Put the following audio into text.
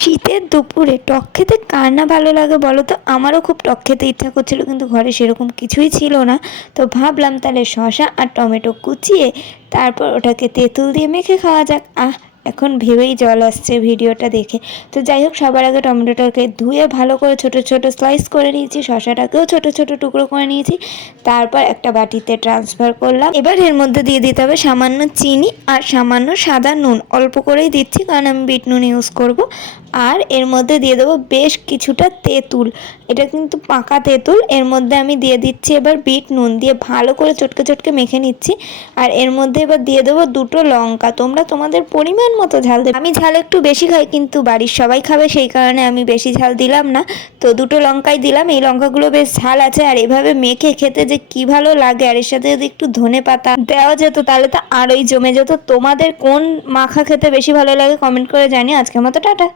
শীতের দুপুরে টক খেতে কার না ভালো লাগে বলো তো? আমারও খুব টক খেতে ইচ্ছা করছিল কিন্তু ঘরে সেরকম কিছুই ছিল না। তো ভাবলাম তাহলে শশা আর টমেটো কুচিয়ে তারপর ওটাকে তেঁতুল দিয়ে মেখে খাওয়া যাক। আহ, এখন ভেবেই জল আসছে ভিডিওটা দেখে। তো যাই হোক, সবার আগে টমেটোটাকে ধুয়ে ভালো করে ছোট ছোট স্লাইস করে নিয়েছি শশাটাকেও ছোট ছোট টুকরো করে নিয়েছি। তারপর একটা বাটিতে ট্রান্সফার করলাম। এবার এর মধ্যে দিয়ে দিতে হবে সামান্য চিনি আর সামান্য সাদা নুন। অল্প করেই দিচ্ছি, কারণ আমি বিট নুন ইউজ করব। আর এর মধ্যে দিয়ে দেবো বেশ কিছুটা তেঁতুল। এটা কিন্তু পাকা তেঁতুল। এর মধ্যে আমি দিয়ে দিচ্ছি এবার বিট, নুন দিয়ে ভালো করে চটকে চটকে মেখে নিচ্ছি। আর এর মধ্যে এবার দিয়ে দেবো দুটো লঙ্কা। তোমরা তোমাদের পরিমাণ মতো ঝাল দেবে। আমি ঝাল একটু বেশি খাই, কিন্তু বাড়ির সবাই খাবে, সেই কারণে আমি বেশি ঝাল দিলাম না। তো দুটো লঙ্কাই দিলাম। এই লঙ্কাগুলো বেশ ঝাল আছে, আর এভাবে মেখে খেতে যে কি ভালো লাগে। আর এর সাথে যদি একটু ধনে পাতা দেওয়া যেত, তাহলে তো আরোই জমে যেত। তোমাদের কোন মাখা খেতে বেশি ভালো লাগে কমেন্ট করে জানি আজকের মতো টাটা।